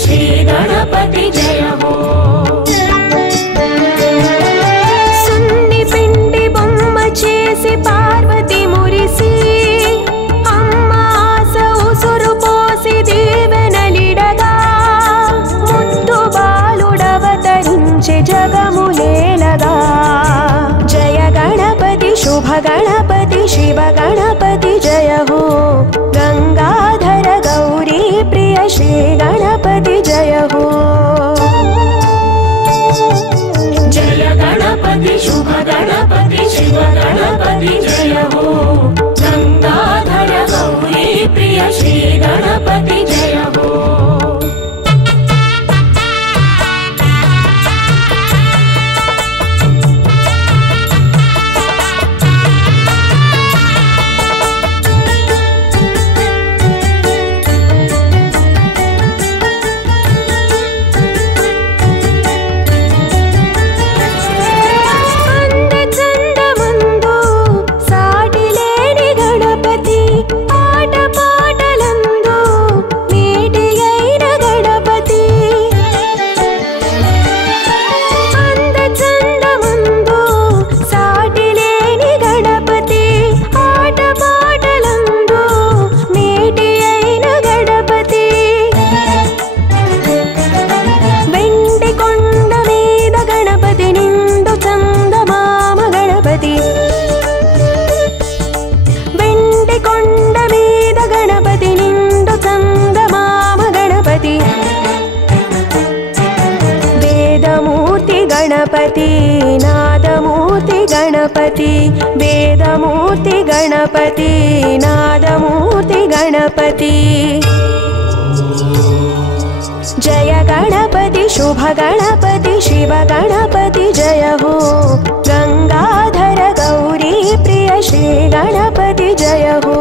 श्री गणपति जय हो। सुन्नि पिंडी बोम्म चेसी पार्वती मुरिसी अम्म आस उसुरु पोसी दीवेनलिडगा मुद्दु बालुडवतरिंचि जगमुलेलगा। जय गणपति शुभ गणपति शिव गणपति जय हो। गंगाधर गौरी प्रिय श्री गणपति जय हो। जय गणपति शुभ गणपति शिव गणपति जय हो। गंगाधर गौरी प्रिय श्री गणपति जय हो। नादमूर्ति गणपति वेदमूर्ति गणपति नादमूर्ति गणपति। जय गणपति शुभ गणपति शिव गणपति जय हो। गंगाधर गौरी प्रिय श्री गणपति जय हो।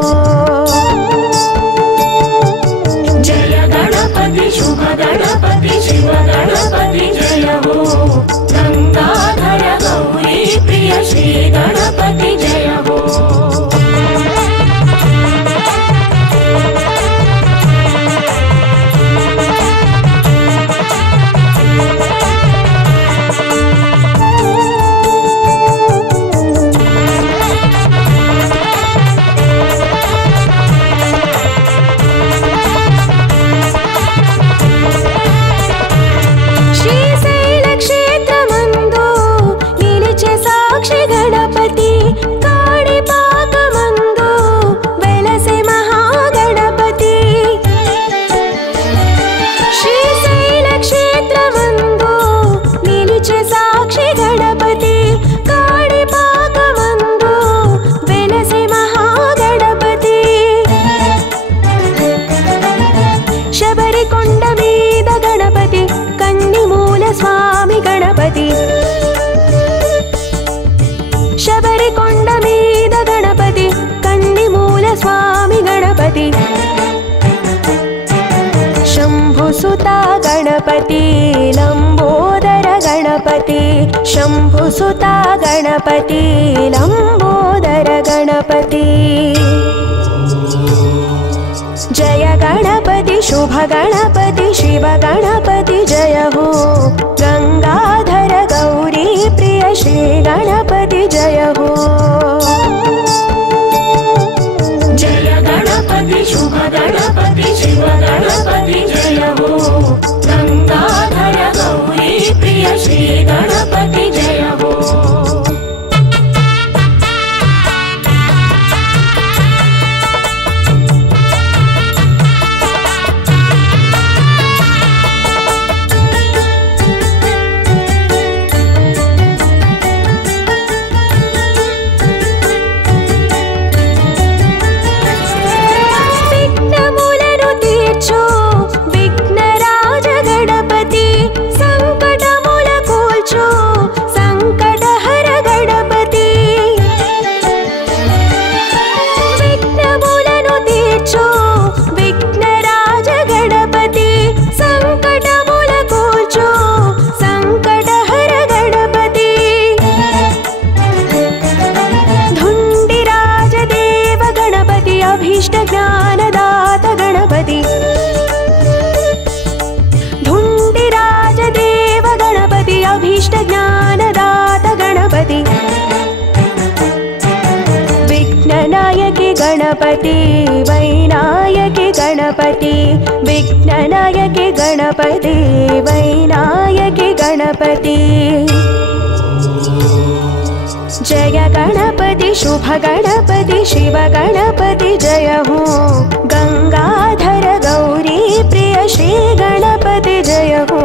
जय गणपति शुभ गणपति शिव गणपति जय हो। गंगाधर गौरी प्रिय श्री गणपति जय हो। शबरिकोंड मीद गणपति कन्निमूल स्वामी गणपति। शंभुसुता गणपति लंबोदर गणपति शंभुसुता गणपति लंबोदर गणपति। जय गणपति शुभ गणपति शिव गणपति जय हो। गंगाधर गौरी प्रिय श्री गणपति जय हो। जय गणपति शुभ गणपति शिव गणपति जय हो। गंगाधर गौरी प्रिय श्री गणपति जय हो। गणपति वैनायकी गणपति विघ्ननायकी गणपति वैनायकी गणपति जय गणपति शुभ गणपति शिव गणपति जय हो गंगाधर गौरी प्रिय श्री गणपति जय हो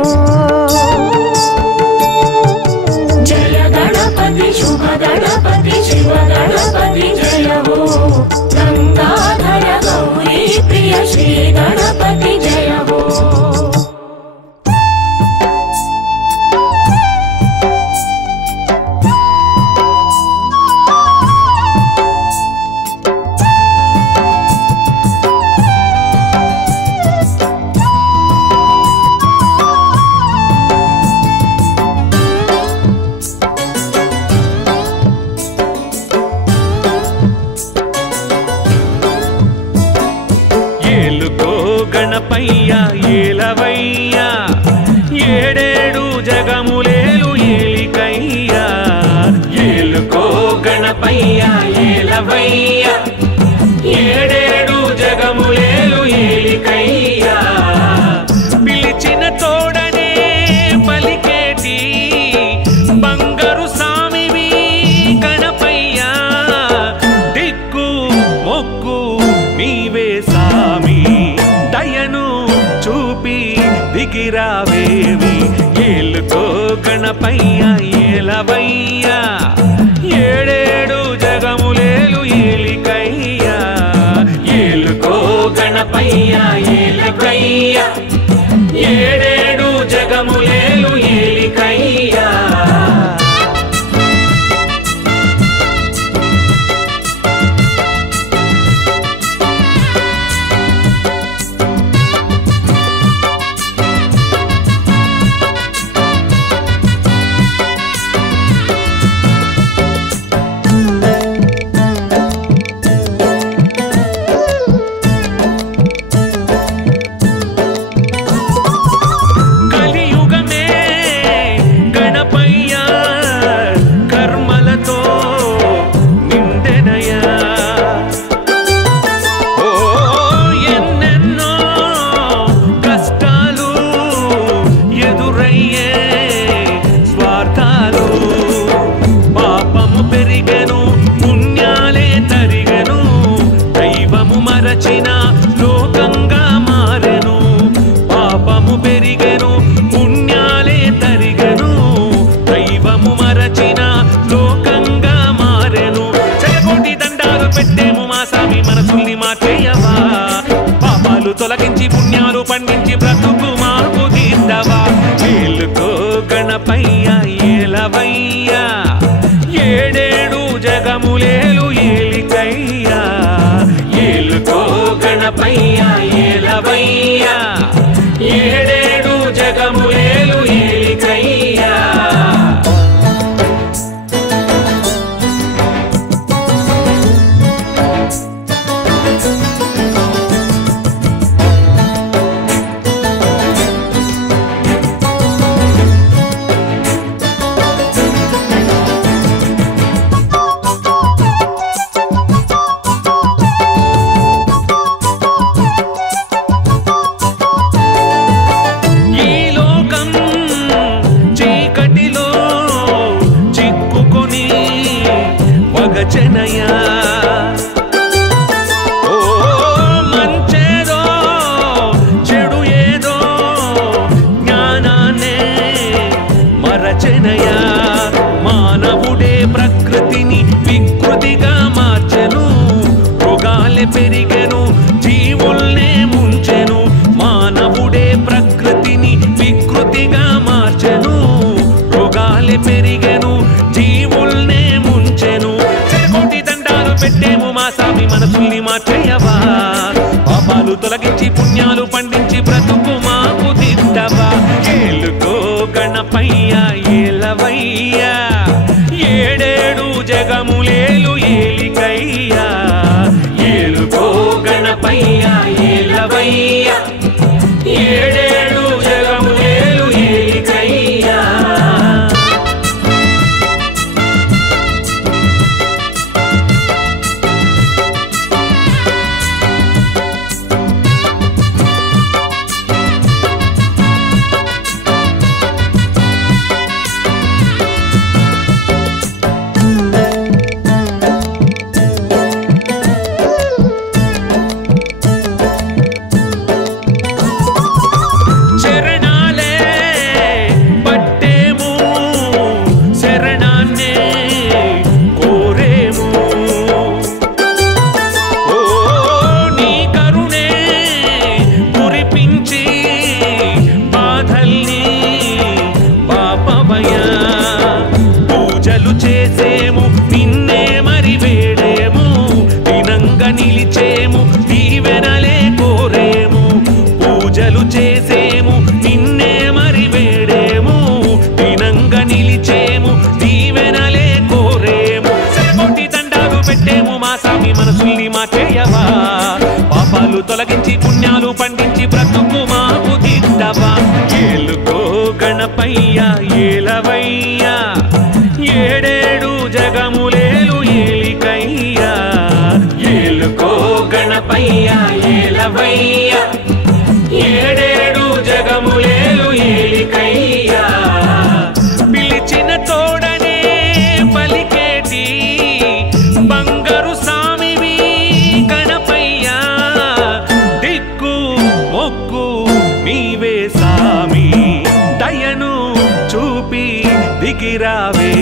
जय गणपति शुभ गणपति शिव गणपति जय हो गंगाधर गौरी प्रिय श्री गणपति जय हो గణపయ్య ఏలవయ్య ఏడేడు జగములేలు ఏలికయ్య ఏలుకో గణపయ్య ఏలవయ్య ఏడేడు జగములేలు ఏలికయ్య పిలిచిన తోడనే పలికేటి బంగారు సామివి గణపయ్య దిక్కు మొక్కు నీవే సామి దయను చూపి దిగిరావేవి ఏలుకో గణపయ్య ఏలవయ్య ఏడేడు జగములేలు ఏలికయ్య ఏలుకో గణపయ్య ఏలకయ్య ఏడేడు జగములేలు ఏలికయ్య లోకంగా మారెను పాపము పెరిగెను పుణ్యాలే తరిగెను దైవము మరచిన లోకంగా మారెను చెలకోటి దండాలు పెట్టేము మా సామి మనసుల్ని మార్చేయవా పాపాలు తొలగించి పుణ్యాలు పండించి బ్రతుకు మాకు తీర్చవా ఏలుకో గణపయ్య ఏలవయ్య ఏడేడు జగములేలు ఏలికయ్య ఏలుకో గణపయ్య ఏలవయ్య ఏడేడు జగములేలు ఏలికయ్య చెనయా ఓ మంచేదో చెడు ఏదో జ్ఞానాన్నే మరచెనయా మానవుడే ప్రకృతిని వికృతిగా మార్చెను రోగాలే పెరిగెను జీవుల్నే ముంచెను మానవుడే ప్రకృతిని వికృతిగా మార్చెను రోగాలే పెరిగెను జీవుల్నే ముంచెను పెట్టేము మా సామి మనసుల్ని మార్చేయవా పాపాలు తొలగించి పుణ్యాలు పండించి బ్రతుకు మాకు దిద్దవా ఏలుకో గణపయ్య ఏలవయ్య ఏడేడు జగములేలు ఏలికయ్య ఏలుకో గణపయ్య ఏలవయ్య ఏడేడు జగములేలు ఏలికయ్య పూజలు చేసేము నిన్నే మరి వేడేము దినంగా నిలిచేము దీవెనలే కోరేము శతకోటి దండాలు పెట్టేము మా స్వామి మనసుల్ని మార్చేయవా పాపాలు తొలగించి పుణ్యాలు పండించి బ్రతుకు మాకు దిద్దవా ఏలుకో గణపయ్య ఏలవయ్యా ఏడేడు జగములేలు ఏలికయ్యా ఏలుకో గణపయ్య ఏలవయ్యా ఏడేడు జగములేలు ఏలికయ్యా పిలిచిన తోడనే పలికేటి బంగారు సామివి గణపయ్యా దిక్కు మొక్కు నీవే సామి దయను చూపి దిగిరావే